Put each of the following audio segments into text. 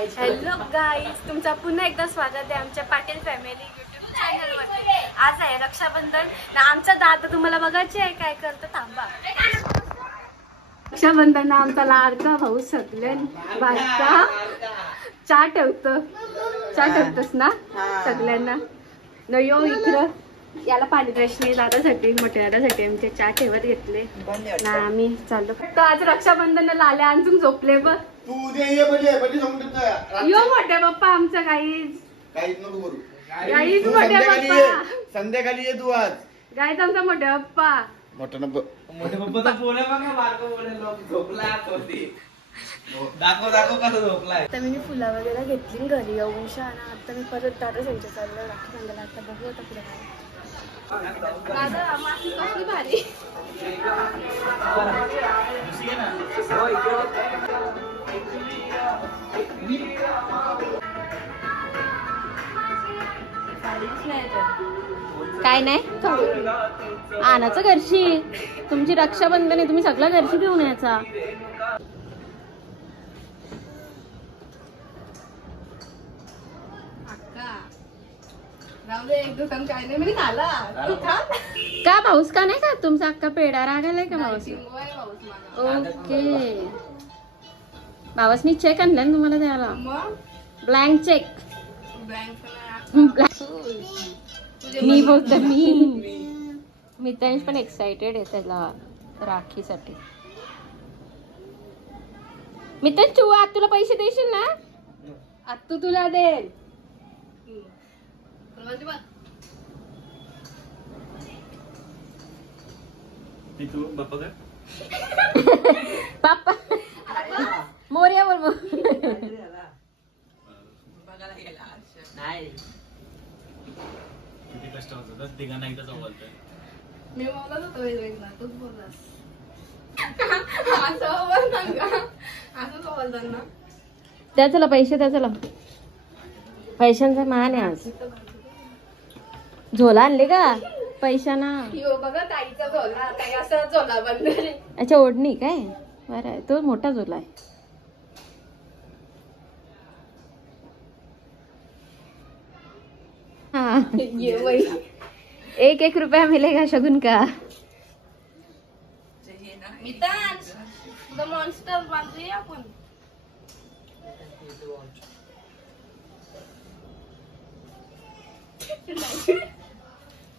Hello guys, तुमचं पुन्हा एकदा स्वागत आहे आमच्या पाटील फॅमिली युट्यूब चॅनलवरती. आज आहे रक्षाबंधन ना. आमचा दादा तुम्हाला बघायचे आहे काय करतो, थांबा. रक्षाबंधन आमचा लाडका भाऊ सगळ्यां बायका चहा ठेवतोस ना सगळ्यांना न यो इकडं. याला पाणी रशनी दादासाठी मोठ्या दादासाठी आमचे चहा ठेवत घेतले ना. आम्ही चाललो फक्त आज रक्षाबंधनाला आले, अजून झोपले बघ. यो मोठ्या पप्पा आमचा काहीच मोठ्या पप्पा संध्याकाळी ये तू आज. गाईच आमचा मोठ्या पप्पा मोठ्या पप्पाचा फोन आहे बघा. बारको बोले झोपला होती. दाखव कसं झोपलाय. आता मी फुला वगैरे घेतली घरी येऊन आणि आता मी परत दादा त्यांच्या चाललं राखी बांधायला. आता बघू आता पुढे काय. दादा माती कसली भारी. काय नाही आणायचं घरशी. तुमची रक्षाबंधन आहे, तुम्ही सगळं घरशी घेऊन यायचा. का भाऊस का नाही का तुमचा अक्का पेढा रागायलाय का भाऊस? ओके, भावासनी चेक आणलाय ना तुम्हाला द्यायला. Blank cheque. मी बोलतो मी त्यांनी पण एक्साइटेड आहे त्याला राखीसाठी. मित्रांनो तू आज तुला पैसे देशील ना? आत्तू तुला देईल. पापा मोर्या बोल. किती कष्ट होतं तिघांना एकदा बोलतोय. मी बोलत होतो वेगवेगळा, तूच बोललास. त्या चला पैसे द्या. चला पैशांचा मान आहे आज. झोला आणले का पैशाना? बघा ताईचा झोला. ताई असा झोला बंद. अच्छा ओढणी काय बरं आहे, तो मोठा झोला आहे. हाँ, ये वही 1-1 रुपया मिलेगा शगुन का. मॉन्स्टर बांधूया आपण.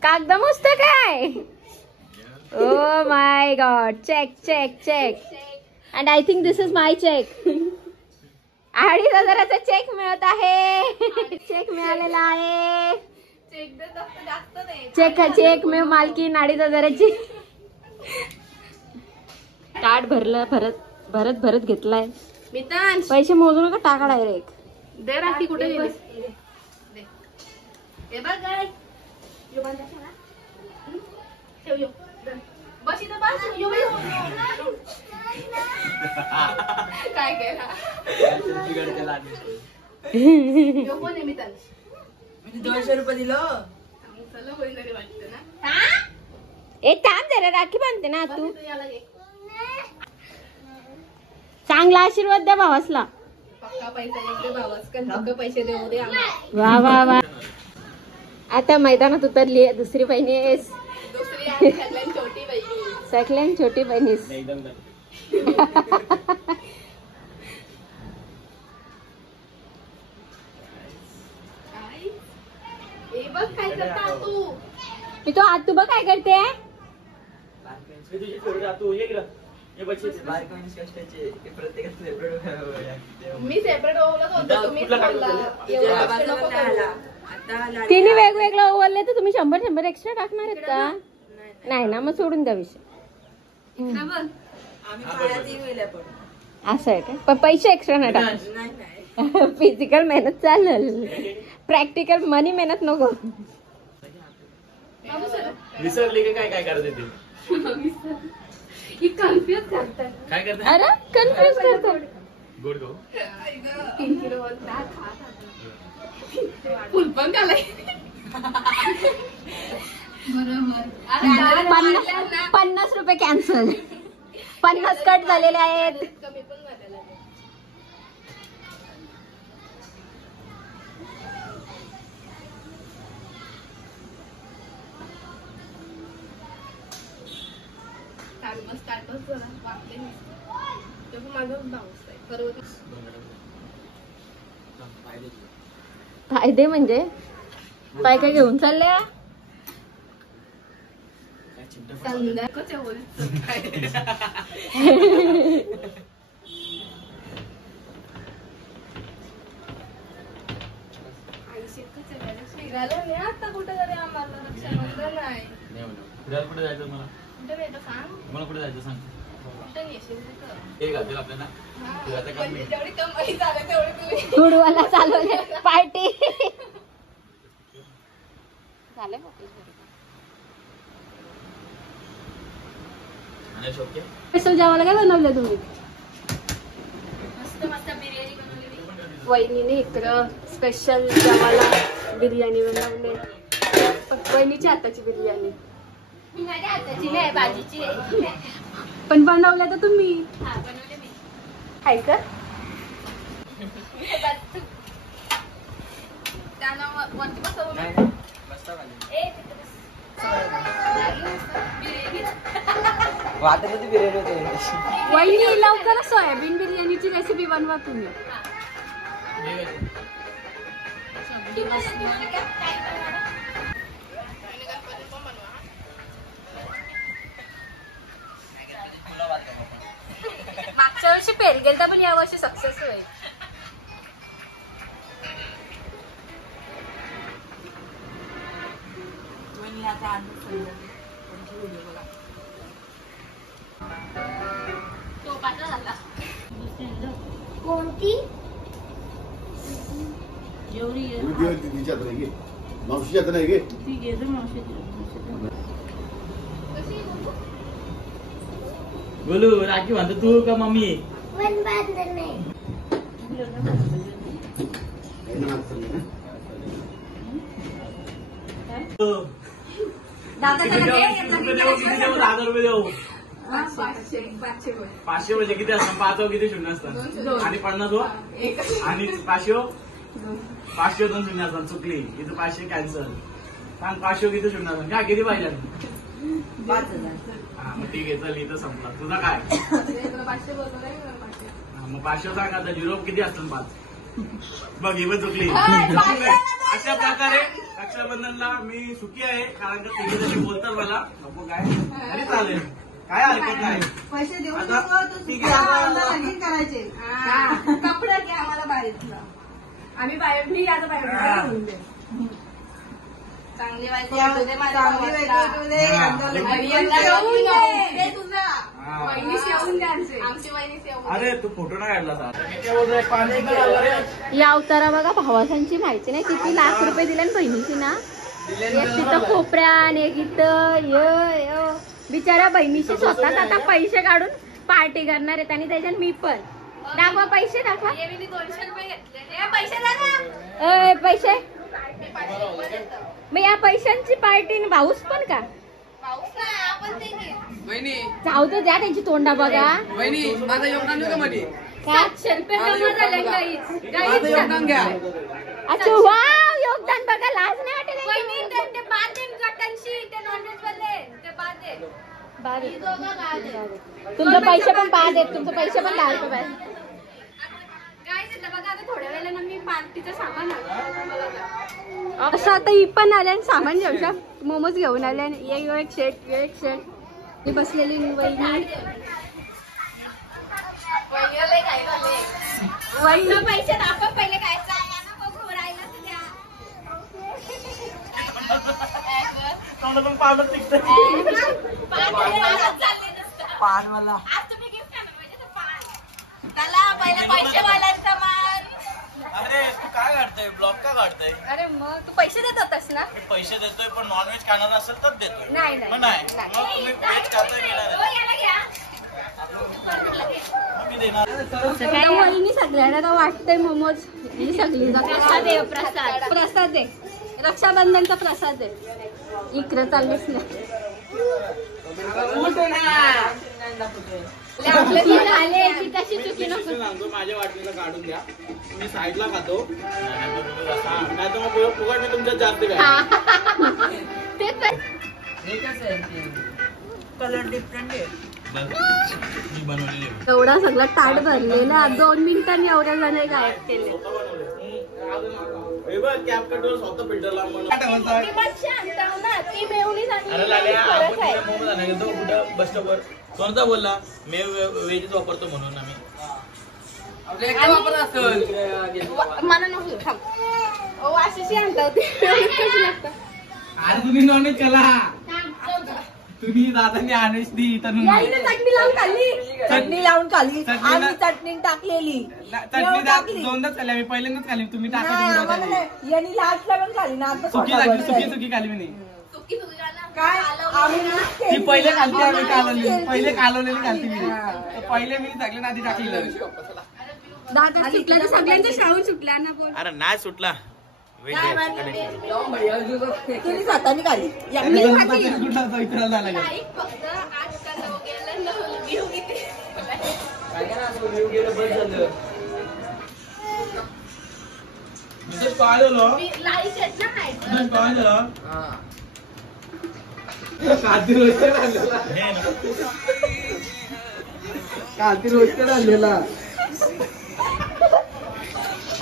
कागद मस्त काय. Oh my god. Check and I think this is my check. 2,500चा चेक मिळत आहे. चेक मिळालेला आहे. चेक मिळ मालकीन 2,500ची. ताट भरत घेतलाय. पैसे मोजू नका, टाका डायरेक्ट. दे राखी कुठे गेली. काय केला 200 रुपये दिलो. एक काम जरा राखी बांधते ना तू. चांगला आशीर्वाद द्या भावासला. पैसे देऊ दे. वा वा वा. आता मैदानात उतरली आहे दुसरी बहिणीस. सगळ्यां छोटी बहिणीस. मी तो आतू बघ काय करते. मी सेपरेट तिने वेगवेगळं ओवरले तर तुम्ही 100 एक्स्ट्रा टाकणार आहेत का? नाही ना, मग सोडून द्या विषय. असं आहे का? पण पैसे एक्स्ट्रा नाही टाक. फिजिकल मेहनत चालेल, प्रॅक्टिकल मनी मेहनत नको. विसरली काय करते ते. कन्फ्युज करतात. काय करते? अरे कन्फ्युज करतात. गोड गो 3 किलो फुल पण घालाय. बरोबर. 50 रुपये कॅन्सल. 50 कट झालेले आहेत. फायदे म्हणजे काय काय घेऊन चालल्या? आता कुठे तरी आम्हाला रक्षाबंधन आहे. फिरायला कुठे जायचं मला? कुठे नेतं सांग? मला कुठे जायचं सांग? कुठे नेशील तिथं? हे घालतील आपल्याला फिरायचं काम नाही. जेवढी कमाई झाली तेवढी तुम्ही गुडवाला चालवले पार्टी झाले. आणि शोके स्पेशल जेवायला काय बनवलं तुम्ही? मस्त मस्त बिर्याणी बनवलेली. वहिनीने इकडं स्पेशल जेवायला बिर्याणी बनवले. वहिनीच्या हाताची बिर्याणी माझ्या हाताची नाही, भाजीची आहे. पण बनवलं तर तुम्ही हा, बनवले मी. आहे का? त्यानं वरती बसवून ए, तिथं बस. बिर्याणी. वाटेमध्ये बिर्याणी होते. वहिनी लवकरच सोयाबीन बिर्याणीची रेसिपी बनवा तुम्ही. मागच्या वर्षी फेल गेलता पण या वर्षी सक्सेस होईल. टोपाचा झाला. कोणती? मावशी जात नाही गे. बोलू राखी म्हणतो तू का मम्मी? ₹1000 देऊ. 500 म्हणजे किती असतात? 5 किती शून्य असतात? आणि 50 आणि 500 2 शून्य असतात. चुकली इथं 500 कॅन्सल. सांग 500 किती शून्य असतात? काय किती पाहिजे? 5,000. हा मग ठीक आहे, चल इथं संपला. तुझा काय? मग 500 सांग आता. 0 किती असतात? 5. बघ ही पण चुकली. अशा प्रकारे रक्षाबंधनला मी सुखी आहे, कारण का तिघे जणी बोलतात मला नको काय तरी चालेल, काय हरकत नाही. पैसे देऊन आता तिघे करायचे. कपडे घ्या आम्हाला बाहेरला. आम्ही बाहेर मी आता बाहेर घेऊन दे. चांगली बायको भेटू दे माझ्या आमची वहिनी सेवून. अरे तू फोटो नाही काढला. या अवतारा बघा भावासांची माहिती नाही किती लाख रुपये दिले ना बहिणीची ना. एक तिथं खोपऱ्या आणि एक इथं य बिचारा बहिणीशी स्वतःच आता पैसे काढून पार्टी करणार आहेत आणि त्याच्यात मी पण. दाखवा पैसे दाखवा. 200 रुपये घेतले. पैसे द्या ना. पैसे मग या पैशांची पार्टी भाऊस पण का? पाऊस नाही आपण ते घे. वहिनी जाऊ तर द्या त्यांची तोंडा बघा. वहिनी माझं योगदान देऊ का मध्ये? 700 रुपये जमा झाले गाईच. माझं योगदान घ्या. अच्छा वाव योगदान बघा. लाज नाही वाटेल वहिनी ते बाद दे गटांशी ते नॉनव्हेज वाले ते बाद दे. तुमचे पैसे पण बाद आहेत. तुमचे पैसे पण 10 रुपये. काय झालं बघा आता थोड्या वेळेला मी पार्टीचं सामान आणलं. असं आता ही पण आल्या आणि सामान जेवशा मोमोज घेऊन आले आणि एक शेट मी बसलेली वहिनी वहिनी पैसे दाखव पहिले काय बघू राहिलं तर द्या. पानवाला आज तुम्ही गिफ्ट आणा पाहिजे तर पान. चला पहिले पैसेवाल्यांचा मान. अरे तू काय काढतोय? ब्लॉग का काढतोय? अरे मग तू पैसे देत होतास ना. मी पैसे देतोय पण नॉनव्हेज खाणार असेल तर देतोय. नाही मग नाही मग तुम्ही व्हेज खातोय घेणार हो, याला घ्या. मी देणार. आता वहिनी सगळ्यांना तर वाटतंय मोमोज ही सगळी प्रसाद आहे. प्रसाद आहे. रक्षाबंधनचा प्रसाद आहे. इकडे चाललीस ना. कशी चुकी नको. सांगतो माझ्या वाटणीला काढून द्या. मी साईडला खातो. नाही तर मग फुकट मी तुमच्यात जास्त काय. ते कलर डिफरंट आहे. मी बनवलेली आहे. एवढा सगळा ताट भरलेला 2 मिनिटांनी एवढ्या जण गायब केले. हे बघ कॅप कटवर स्वतः फिल्टर लावून ती मेवणी अरे लाल्या आपण तिला मोमोज आणायला गेलतो कुठं बस स्टॉपवर. कोणता बोलला मी वेजीच वापरतो म्हणून आम्ही. मला नको थांब अशी आणता होती. अरे तुम्ही नॉनव्हेज केला तुम्ही दादाने आणच दी चटणी लावून खाल्ली. चटणी लावून खाली आम्ही चटणी टाकलेली चटणी दोनदाच खाल्ली आम्ही पहिल्यांदाच खाल्ली तुम्ही टाकायची यांनी लास्टला पण खाली ना आता सुकी लागली सुकी खाली मी काय आम्ही ती पहिले खालती आम्ही कालवलेली पहिले कालवलेली खालती मी पहिले मी टाकले ना आधी टाकलेलं. दादा सुटला तर सगळ्यांचा शाहू सुटला ना. बोल अरे नाही सुटला तुम्ही हाताने खाली काती रोस्टर आणलेला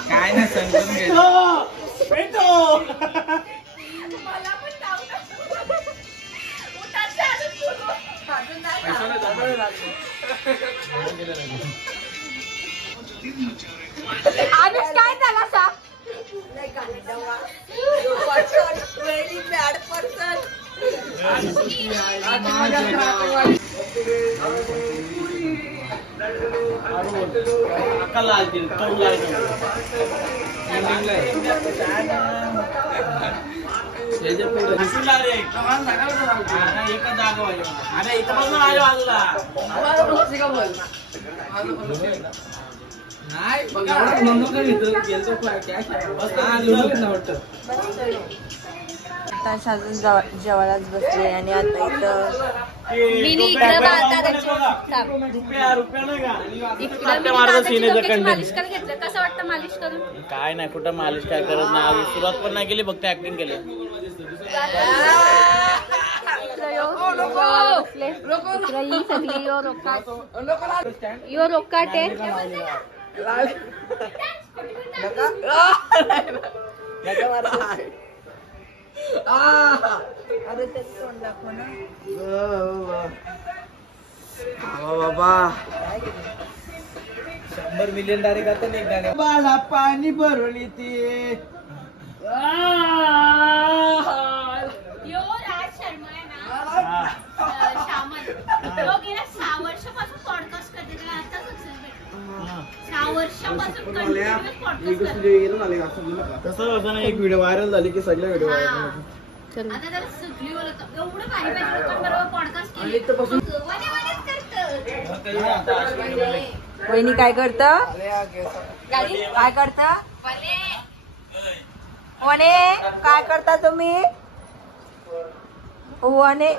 काय नाही समजून आधीच काय झाला सा व्हेरी बॅड पर्सन. जेवायलाच बसले आणि आता मालिश करून घेतलं. कसं वाटतं मालिश करून? काय नाही कुठं मालिश काय करत नाही सुरुवात पण नाही केली फक्त ऍक्टिंग केली. यो रोकाटे अरे ते तोंड दाखव ना बाबा 100 मिलियन डायरेक्ट आता नाही बाळा पाणी भरवली ती यो राज शर्मा आहे ना शामल तो गेल्या 6 वर्षापासून पॉडकास्ट करते. त्याला आता सक्सेस भेटला. 6 वर्षापासून कंटिन्यूअस पॉडकास्ट करते. कसं असं ना एक व्हिडिओ व्हायरल झाली की सगळे व्हिडिओ आता त्याला सुटली बोलत एवढं भारी भारी लोकांबरोबर पॉडकास्ट केली. वहिनी काय करत काय करता वने काय करता तुम्ही वने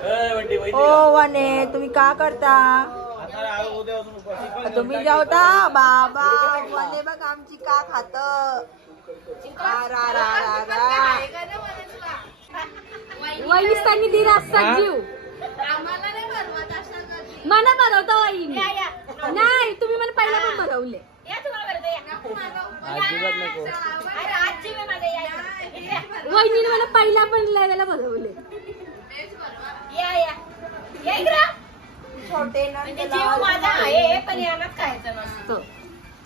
ओ वने तुम्ही का करता तुम्ही जेवता बाबा वने बघ आमची का खात वहिनीस्तानी दिला असतात जीव मला बनवता वहिनी नाही तुम्ही मला पहिला पण बनवले. वहिनीने मला पहिला पण लेवायला बनवले.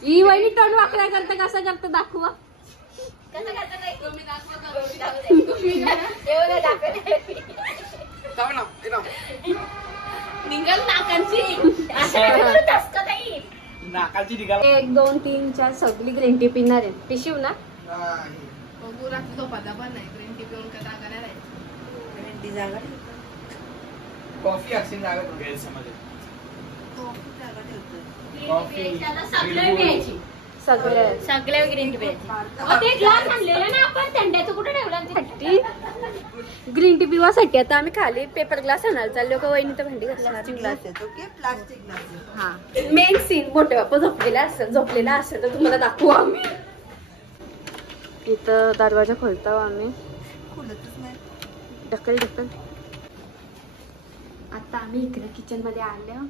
ही वहिनी तोंड वाकड्या करता कसं करता दाखवा. नाकाची निघाल 1 2 3 4 सगळी ग्रीन टी पिणार आहे. पिशिव ना कॉफी असेल सगळ्या ग्रीन टी प्यायची. ग्लास आणलेला ना आपण थंड्याचं कुठे ठेवला. ग्रीन टी पिवासाठी आता आम्ही खाली पेपर ग्लास आणायला चाललो का वहिनी तर भांडी घासणार. हा मेन सीन मोठे बाप्पा झोपलेला असेल तर तुम्हाला दाखवू आम्ही. इथं दरवाजा खोलतो आम्ही. ढकल ढकल आता आता आम्ही इकडे किचन मध्ये आल्या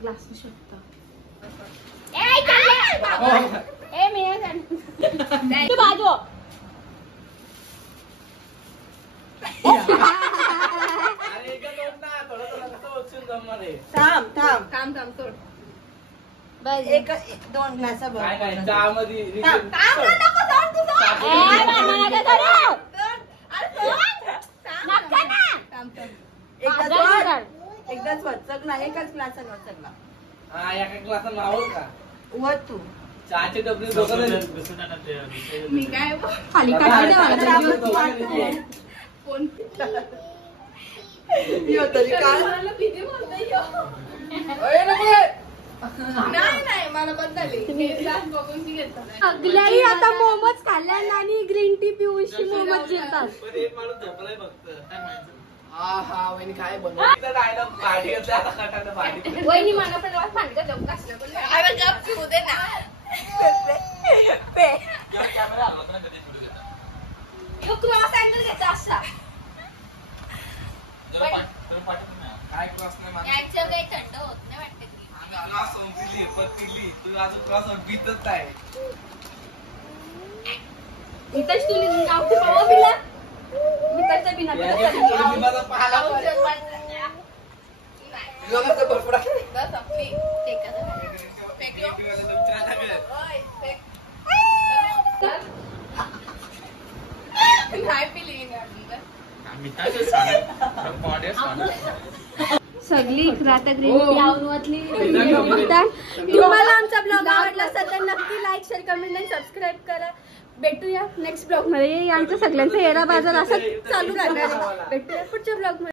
ग्लास शकतो. थांब थांब थांब थांब सोड. बस एक 2 ग्लास एकदाच वचक ना एकाच ग्लासांवर सगळा वर तू चहाचे डबे मी काय खाली कोण तरी काय नाही मला सगळ्याही आता मोमोज खाल्ल्यान आणि ग्रीन टी पिऊशी मोमोज जेवतात. वहिनी मला पण सांगत जम कसलं पण पिऊ दे ना. क्रॉस अँगल घ्यायचा असा थंड होत नाही वाटत इथंच तुम्ही गावठी पावा पिला मी त्याच्या बिना नाही पिली सगळी इकडे आता ग्रीन टी आवडली. तुम्हाला आमचा ब्लॉग आवडला असेल तर नक्की लाईक शेअर कमेंट आणि सबस्क्राईब करा. भेटूया नेक्स्ट ब्लॉग मध्ये. यांचा सगळ्यांचा येरा बाजार असा चालू राहणार. भेटूया पुढच्या ब्लॉग मध्ये.